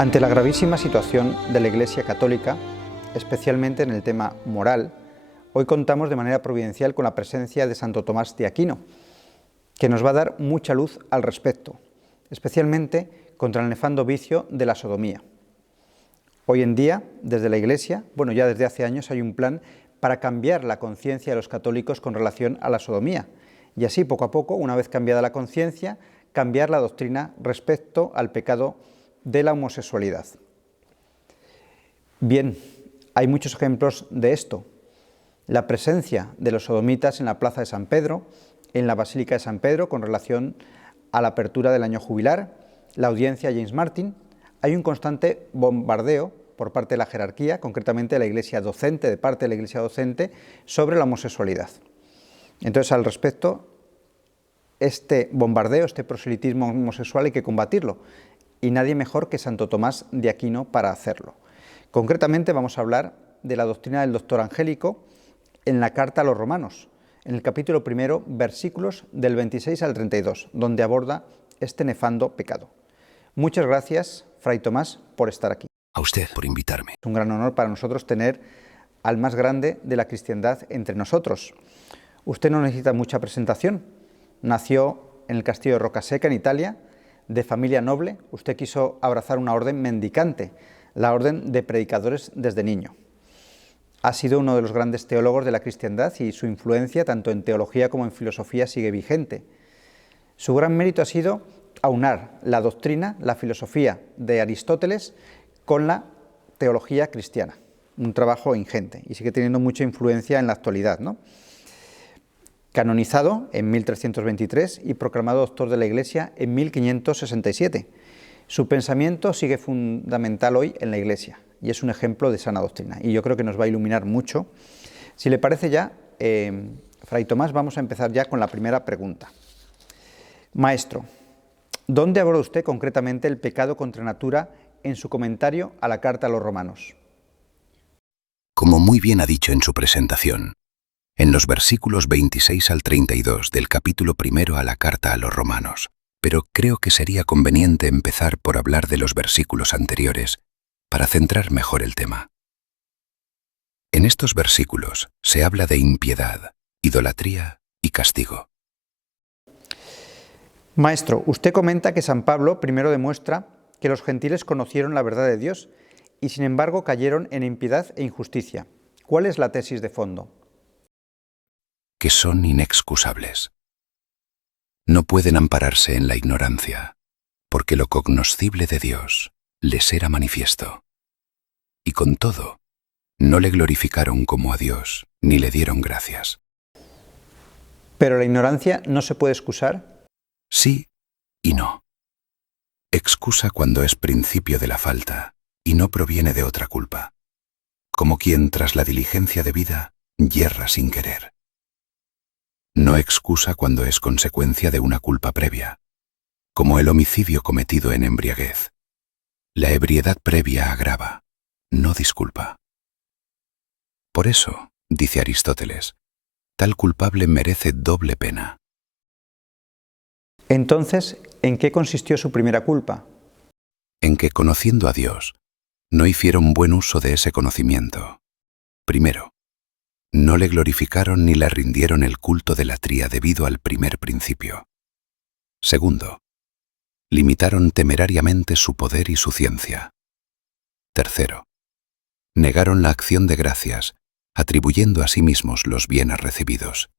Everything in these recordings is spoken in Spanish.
Ante la gravísima situación de la Iglesia Católica, especialmente en el tema moral, hoy contamos de manera providencial con la presencia de Santo Tomás de Aquino, que nos va a dar mucha luz al respecto, especialmente contra el nefando vicio de la sodomía. Hoy en día, desde la Iglesia, ya desde hace años hay un plan para cambiar la conciencia de los católicos con relación a la sodomía, y así poco a poco, una vez cambiada la conciencia, cambiar la doctrina respecto al pecado de la homosexualidad. Bien, hay muchos ejemplos de esto. La presencia de los sodomitas en la plaza de San Pedro, en la Basílica de San Pedro, con relación a la apertura del año jubilar, la audiencia a James Martin. Hay un constante bombardeo por parte de la jerarquía, concretamente de la Iglesia docente, de parte de la Iglesia docente, sobre la homosexualidad. Entonces, al respecto, este bombardeo, este proselitismo homosexual hay que combatirlo, y nadie mejor que Santo Tomás de Aquino para hacerlo. Concretamente vamos a hablar de la doctrina del doctor Angélico en la carta a los Romanos, en el capítulo 1, versículos del 26 al 32, donde aborda este nefando pecado. Muchas gracias, Fray Tomás, por estar aquí. A usted por invitarme. Es un gran honor para nosotros tener al más grande de la cristiandad entre nosotros. Usted no necesita mucha presentación. Nació en el castillo de Rocaseca, en Italia, de familia noble. Usted quiso abrazar una orden mendicante, la orden de predicadores desde niño. Ha sido uno de los grandes teólogos de la cristiandad y su influencia, tanto en teología como en filosofía, sigue vigente. Su gran mérito ha sido aunar la doctrina, la filosofía de Aristóteles con la teología cristiana. Un trabajo ingente y sigue teniendo mucha influencia en la actualidad, ¿no? Canonizado en 1323 y proclamado doctor de la Iglesia en 1567. Su pensamiento sigue fundamental hoy en la Iglesia y es un ejemplo de sana doctrina, y yo creo que nos va a iluminar mucho. Si le parece ya, Fray Tomás, vamos a empezar ya con la primera pregunta. Maestro, ¿dónde aborda usted concretamente el pecado contra natura en su comentario a la carta a los Romanos? Como muy bien ha dicho en su presentación, en los versículos 26 al 32 del capítulo 1 a la carta a los Romanos, pero creo que sería conveniente empezar por hablar de los versículos anteriores para centrar mejor el tema. En estos versículos se habla de impiedad, idolatría y castigo. Maestro, usted comenta que San Pablo primero demuestra que los gentiles conocieron la verdad de Dios y sin embargo cayeron en impiedad e injusticia. ¿Cuál es la tesis de fondo? Que son inexcusables. No pueden ampararse en la ignorancia, porque lo cognoscible de Dios les era manifiesto. Y con todo, no le glorificaron como a Dios, ni le dieron gracias. ¿Pero la ignorancia no se puede excusar? Sí y no. Excusa cuando es principio de la falta y no proviene de otra culpa, como quien tras la diligencia debida yerra sin querer. No excusa cuando es consecuencia de una culpa previa, como el homicidio cometido en embriaguez. La ebriedad previa agrava, no disculpa. Por eso, dice Aristóteles, tal culpable merece doble pena. Entonces, ¿en qué consistió su primera culpa? En que, conociendo a Dios, no hicieron buen uso de ese conocimiento. Primero, no le glorificaron ni le rindieron el culto de latría debido al primer principio. Segundo, limitaron temerariamente su poder y su ciencia. Tercero, negaron la acción de gracias, atribuyendo a sí mismos los bienes recibidos.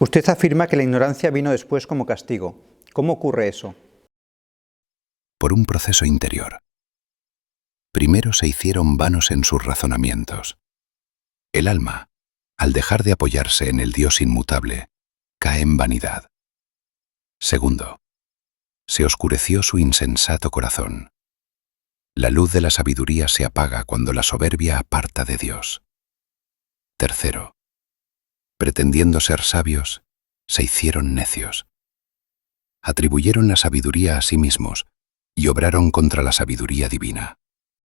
Usted afirma que la ignorancia vino después como castigo. ¿Cómo ocurre eso? Por un proceso interior. Primero se hicieron vanos en sus razonamientos. El alma, al dejar de apoyarse en el Dios inmutable, cae en vanidad. Segundo, se oscureció su insensato corazón. La luz de la sabiduría se apaga cuando la soberbia aparta de Dios. Tercero, pretendiendo ser sabios, se hicieron necios. Atribuyeron la sabiduría a sí mismos y obraron contra la sabiduría divina.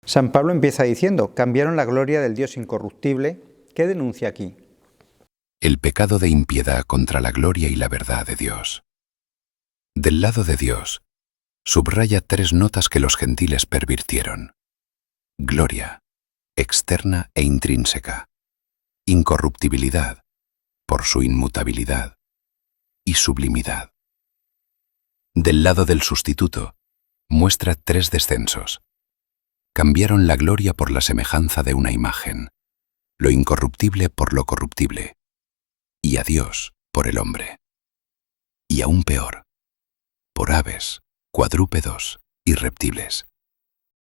San Pablo empieza diciendo, cambiaron la gloria del Dios incorruptible. ¿Qué denuncia aquí? El pecado de impiedad contra la gloria y la verdad de Dios. Del lado de Dios, Subraya 3 notas que los gentiles pervirtieron: gloria, externa e intrínseca; incorruptibilidad, por su inmutabilidad; y sublimidad. Del lado del sustituto, muestra 3 descensos. Cambiaron la gloria por la semejanza de una imagen, lo incorruptible por lo corruptible, y a Dios por el hombre. Y aún peor, por aves, cuadrúpedos y reptiles.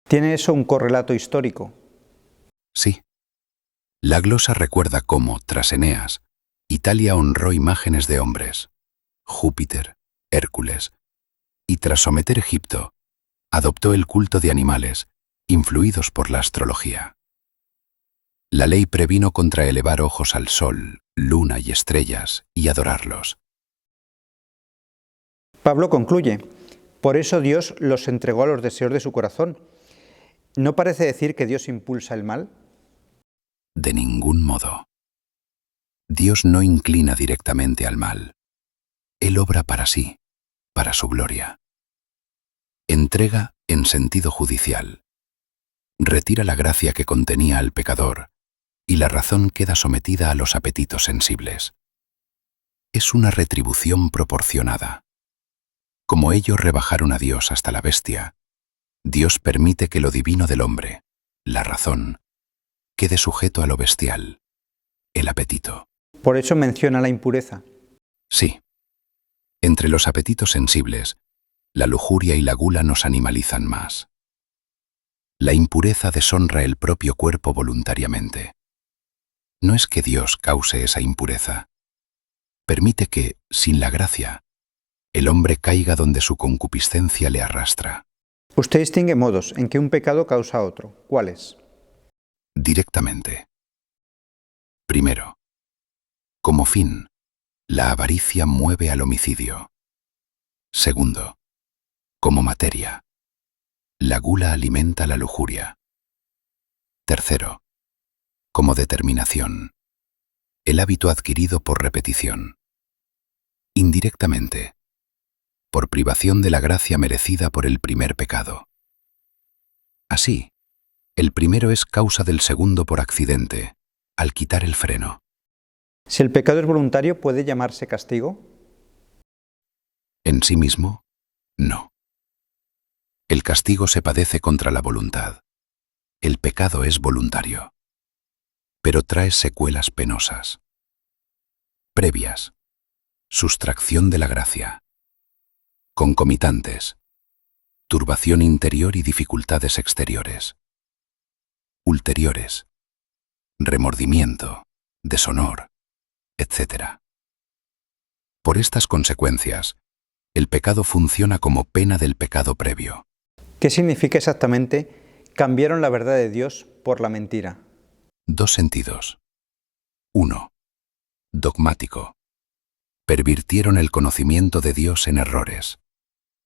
¿Tiene eso un correlato histórico? Sí. La glosa recuerda cómo, tras Eneas, Italia honró imágenes de hombres, Júpiter, Hércules, y tras someter Egipto, adoptó el culto de animales, influidos por la astrología. La ley previno contra elevar ojos al sol, luna y estrellas y adorarlos. Pablo concluye: por eso Dios los entregó a los deseos de su corazón. ¿No parece decir que Dios impulsa el mal? De ningún modo. Dios no inclina directamente al mal. Él obra para sí, para su gloria. Entrega en sentido judicial. Retira la gracia que contenía al pecador, y la razón queda sometida a los apetitos sensibles. Es una retribución proporcionada. Como ellos rebajaron a Dios hasta la bestia, Dios permite que lo divino del hombre, la razón, quede sujeto a lo bestial, el apetito. Por eso menciona la impureza. Sí. Entre los apetitos sensibles, la lujuria y la gula nos animalizan más. La impureza deshonra el propio cuerpo voluntariamente. No es que Dios cause esa impureza. Permite que, sin la gracia, el hombre caiga donde su concupiscencia le arrastra. Usted distingue modos en que un pecado causa otro. ¿Cuáles? Directamente. Primero, como fin, la avaricia mueve al homicidio. Segundo, como materia, la gula alimenta la lujuria. Tercero, como determinación, el hábito adquirido por repetición. Indirectamente, por privación de la gracia merecida por el primer pecado. Así, el primero es causa del segundo por accidente, al quitar el freno. Si el pecado es voluntario, ¿puede llamarse castigo? En sí mismo, no. El castigo se padece contra la voluntad. El pecado es voluntario, pero trae secuelas penosas. Previas: sustracción de la gracia. Concomitantes: turbación interior y dificultades exteriores. Ulteriores: remordimiento, deshonor, etc. Por estas consecuencias, el pecado funciona como pena del pecado previo. ¿Qué significa exactamente cambiaron la verdad de Dios por la mentira? 2 sentidos. 1. Dogmático. Pervirtieron el conocimiento de Dios en errores.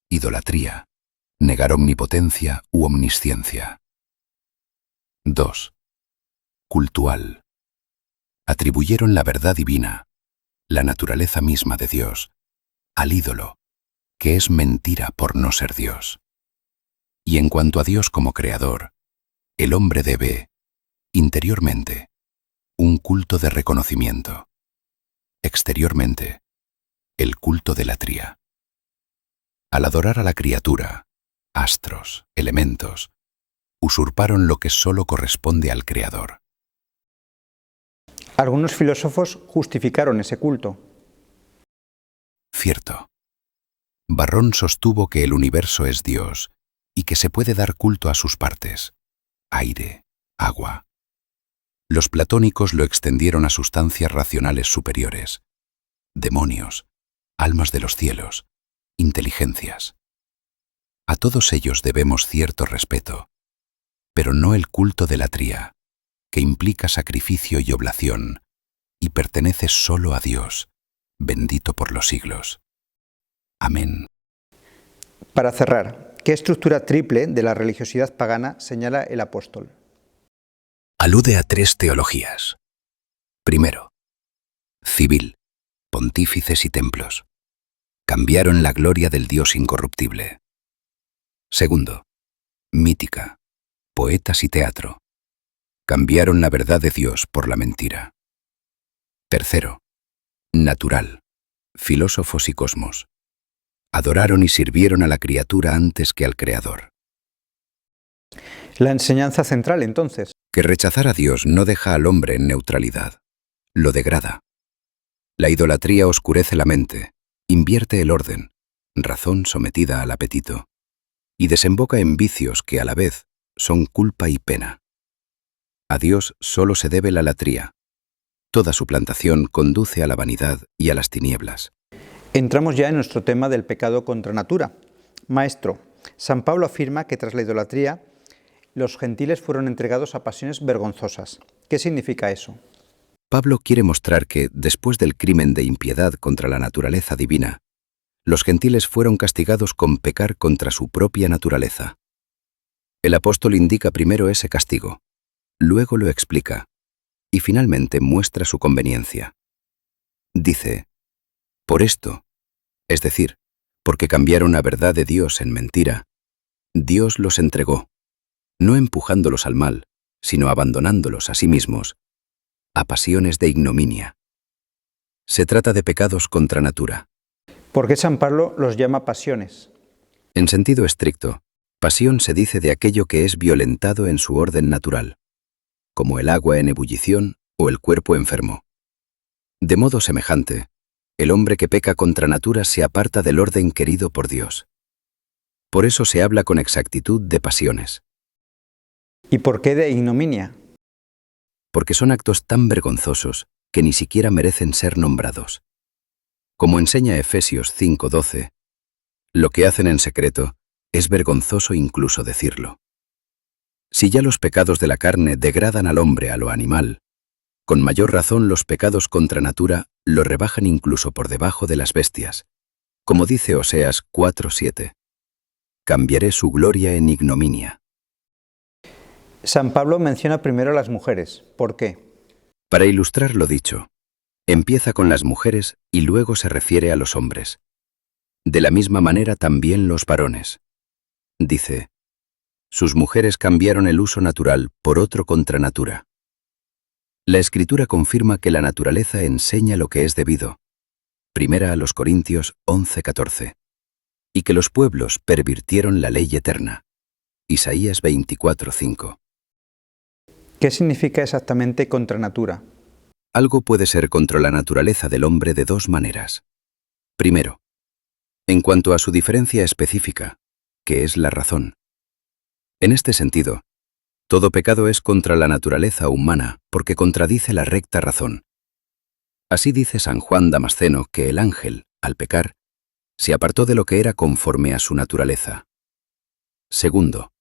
Idolatría. Negar omnipotencia u omnisciencia. 2. Cultual. Atribuyeron la verdad divina, la naturaleza misma de Dios, al ídolo, que es mentira por no ser Dios. Y en cuanto a Dios como creador, el hombre debe, interiormente, un culto de reconocimiento. Exteriormente, el culto de latría. Al adorar a la criatura, astros, elementos, usurparon lo que solo corresponde al creador. Algunos filósofos justificaron ese culto. Cierto. Barrón sostuvo que el universo es Dios y que se puede dar culto a sus partes: aire, agua. Los platónicos lo extendieron a sustancias racionales superiores: demonios, almas de los cielos, inteligencias. A todos ellos debemos cierto respeto, pero no el culto de latría, que implica sacrificio y oblación, y pertenece solo a Dios, bendito por los siglos. Amén. Para cerrar, ¿qué estructura triple de la religiosidad pagana señala el apóstol? Alude a 3 teologías. Primero, civil, pontífices y templos. Cambiaron la gloria del Dios incorruptible. Segundo, mítica, poetas y teatro. Cambiaron la verdad de Dios por la mentira. Tercero, natural, filósofos y cosmos. Adoraron y sirvieron a la criatura antes que al Creador. La enseñanza central, entonces. Que rechazar a Dios no deja al hombre en neutralidad, lo degrada. La idolatría oscurece la mente, invierte el orden, razón sometida al apetito, y desemboca en vicios que a la vez son culpa y pena. A Dios solo se debe la latría. Toda suplantación conduce a la vanidad y a las tinieblas. Entramos ya en nuestro tema del pecado contra natura. Maestro, San Pablo afirma que tras la idolatría, los gentiles fueron entregados a pasiones vergonzosas. ¿Qué significa eso? Pablo quiere mostrar que, después del crimen de impiedad contra la naturaleza divina, los gentiles fueron castigados con pecar contra su propia naturaleza. El apóstol indica primero ese castigo, luego lo explica, y finalmente muestra su conveniencia. Dice, por esto, es decir, porque cambiaron la verdad de Dios en mentira, Dios los entregó, no empujándolos al mal, sino abandonándolos a sí mismos, a pasiones de ignominia. Se trata de pecados contra natura. ¿Por qué San Pablo los llama pasiones? En sentido estricto, pasión se dice de aquello que es violentado en su orden natural, como el agua en ebullición o el cuerpo enfermo. De modo semejante, el hombre que peca contra natura se aparta del orden querido por Dios. Por eso se habla con exactitud de pasiones. ¿Y por qué de ignominia? Porque son actos tan vergonzosos que ni siquiera merecen ser nombrados. Como enseña Efesios 5:12, lo que hacen en secreto es vergonzoso incluso decirlo. Si ya los pecados de la carne degradan al hombre a lo animal, con mayor razón los pecados contra natura lo rebajan incluso por debajo de las bestias, como dice Oseas 4:7. Cambiaré su gloria en ignominia. San Pablo menciona primero a las mujeres. ¿Por qué? Para ilustrar lo dicho, empieza con las mujeres y luego se refiere a los hombres. De la misma manera también los varones. Dice, sus mujeres cambiaron el uso natural por otro contra natura. La Escritura confirma que la naturaleza enseña lo que es debido. Primera a los Corintios 11:14. Y que los pueblos pervirtieron la ley eterna. Isaías 24:5. ¿Qué significa exactamente contra natura? Algo puede ser contra la naturaleza del hombre de dos maneras. Primero, en cuanto a su diferencia específica, que es la razón. En este sentido, todo pecado es contra la naturaleza humana porque contradice la recta razón. Así dice San Juan Damasceno que el ángel, al pecar, se apartó de lo que era conforme a su naturaleza. Segundo,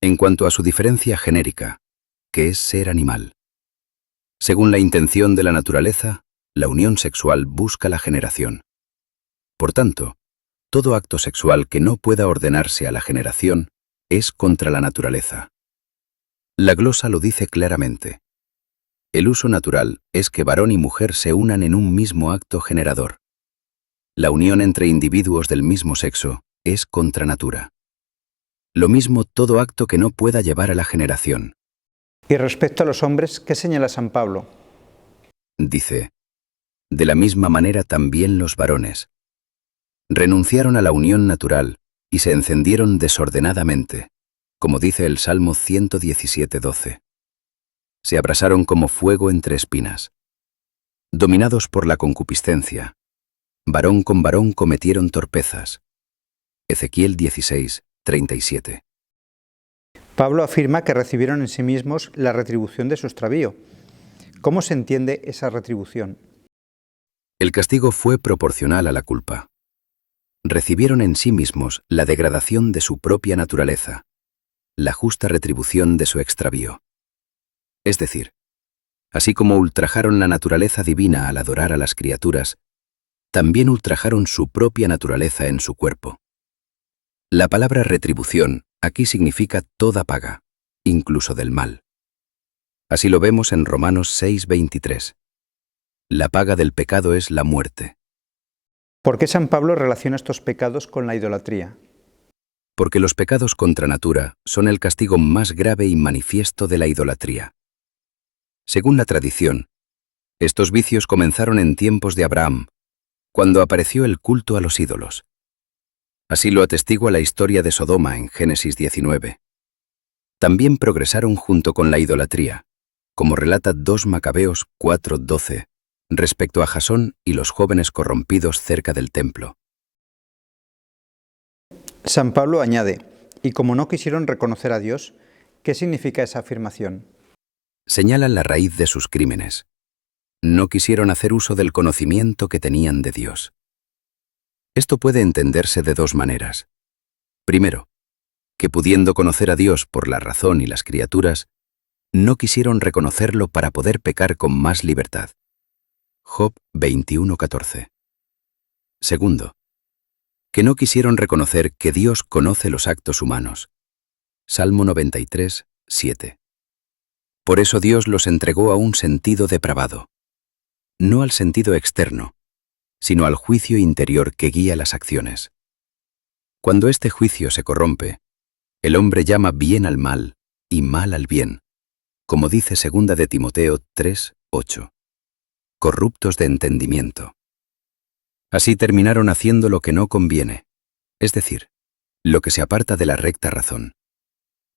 en cuanto a su diferencia genérica, que es ser animal. Según la intención de la naturaleza, la unión sexual busca la generación. Por tanto, todo acto sexual que no pueda ordenarse a la generación es contra la naturaleza. La glosa lo dice claramente. El uso natural es que varón y mujer se unan en un mismo acto generador. La unión entre individuos del mismo sexo es contra natura. Lo mismo todo acto que no pueda llevar a la generación. Y respecto a los hombres, ¿qué señala San Pablo? Dice, de la misma manera también los varones. Renunciaron a la unión natural y se encendieron desordenadamente, como dice el Salmo 117:12. Se abrasaron como fuego entre espinas. Dominados por la concupiscencia, varón con varón cometieron torpezas. Ezequiel 16:37. Pablo afirma que recibieron en sí mismos la retribución de su extravío. ¿Cómo se entiende esa retribución? El castigo fue proporcional a la culpa. Recibieron en sí mismos la degradación de su propia naturaleza, la justa retribución de su extravío. Es decir, así como ultrajaron la naturaleza divina al adorar a las criaturas, también ultrajaron su propia naturaleza en su cuerpo. La palabra retribución aquí significa toda paga, incluso del mal. Así lo vemos en Romanos 6:23. La paga del pecado es la muerte. ¿Por qué San Pablo relaciona estos pecados con la idolatría? Porque los pecados contra natura son el castigo más grave y manifiesto de la idolatría. Según la tradición, estos vicios comenzaron en tiempos de Abraham, cuando apareció el culto a los ídolos. Así lo atestigua la historia de Sodoma en Génesis 19. También progresaron junto con la idolatría, como relata 2 Macabeos 4:12, respecto a Jasón y los jóvenes corrompidos cerca del templo. San Pablo añade, y como no quisieron reconocer a Dios, ¿qué significa esa afirmación? Señala la raíz de sus crímenes. No quisieron hacer uso del conocimiento que tenían de Dios. Esto puede entenderse de 2 maneras. Primero, que pudiendo conocer a Dios por la razón y las criaturas, no quisieron reconocerlo para poder pecar con más libertad. Job 21:14. Segundo, que no quisieron reconocer que Dios conoce los actos humanos. Salmo 93:7. Por eso Dios los entregó a un sentido depravado, no al sentido externo, sino al juicio interior que guía las acciones. Cuando este juicio se corrompe, el hombre llama bien al mal y mal al bien, como dice 2 de Timoteo 3:8. Corruptos de entendimiento. Así terminaron haciendo lo que no conviene, es decir, lo que se aparta de la recta razón.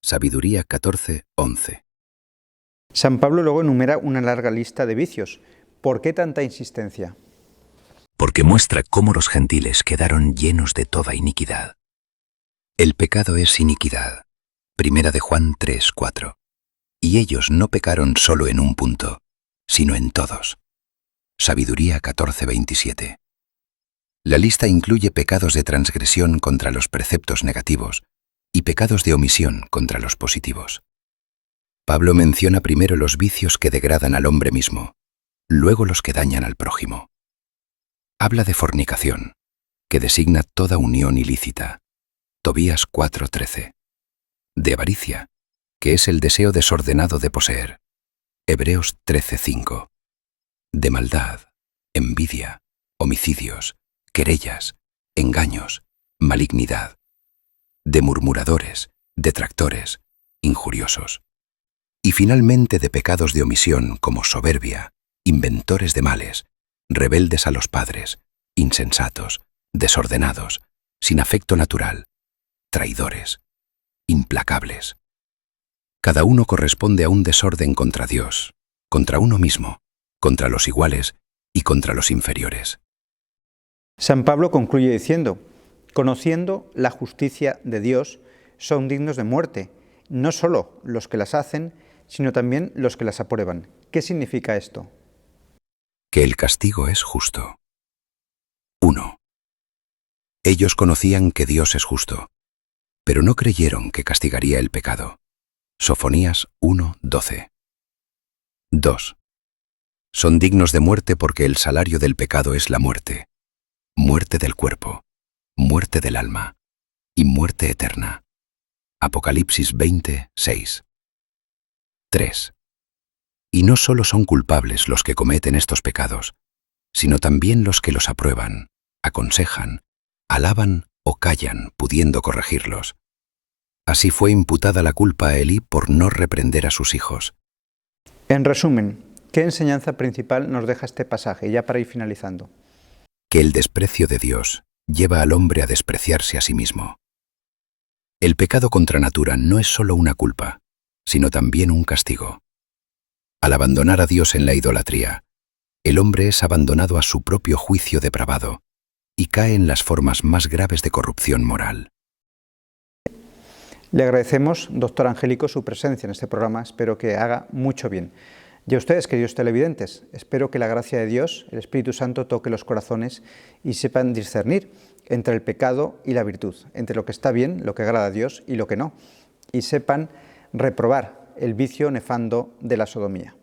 Sabiduría 14:11. San Pablo luego enumera una larga lista de vicios. ¿Por qué tanta insistencia? Porque muestra cómo los gentiles quedaron llenos de toda iniquidad. El pecado es iniquidad. Primera de Juan 3:4. Y ellos no pecaron solo en un punto, sino en todos. Sabiduría 14:27. La lista incluye pecados de transgresión contra los preceptos negativos y pecados de omisión contra los positivos. Pablo menciona primero los vicios que degradan al hombre mismo, luego los que dañan al prójimo. Habla de fornicación, que designa toda unión ilícita. Tobías 4:13. De avaricia, que es el deseo desordenado de poseer. Hebreos 13:5. De maldad, envidia, homicidios, querellas, engaños, malignidad. De murmuradores, detractores, injuriosos. Y finalmente de pecados de omisión como soberbia, inventores de males, rebeldes a los padres, insensatos, desordenados, sin afecto natural, traidores, implacables. Cada uno corresponde a un desorden contra Dios, contra uno mismo, contra los iguales y contra los inferiores. San Pablo concluye diciendo, conociendo la justicia de Dios, son dignos de muerte, no solo los que las hacen, sino también los que las aprueban. ¿Qué significa esto? Que el castigo es justo. 1. Ellos conocían que Dios es justo, pero no creyeron que castigaría el pecado. Sofonías 1:12. 2. Son dignos de muerte porque el salario del pecado es la muerte, muerte del cuerpo, muerte del alma y muerte eterna. Apocalipsis 20:6. 3. Y no solo son culpables los que cometen estos pecados, sino también los que los aprueban, aconsejan, alaban o callan pudiendo corregirlos. Así fue imputada la culpa a Elí por no reprender a sus hijos. En resumen, ¿qué enseñanza principal nos deja este pasaje, ya para ir finalizando? Que el desprecio de Dios lleva al hombre a despreciarse a sí mismo. El pecado contra natura no es solo una culpa, sino también un castigo. Al abandonar a Dios en la idolatría, el hombre es abandonado a su propio juicio depravado y cae en las formas más graves de corrupción moral. Le agradecemos, doctor Angélico, su presencia en este programa. Espero que haga mucho bien. Y a ustedes, queridos televidentes, espero que la gracia de Dios, el Espíritu Santo, toque los corazones y sepan discernir entre el pecado y la virtud, entre lo que está bien, lo que agrada a Dios y lo que no, y sepan reprobar el vicio nefando de la sodomía.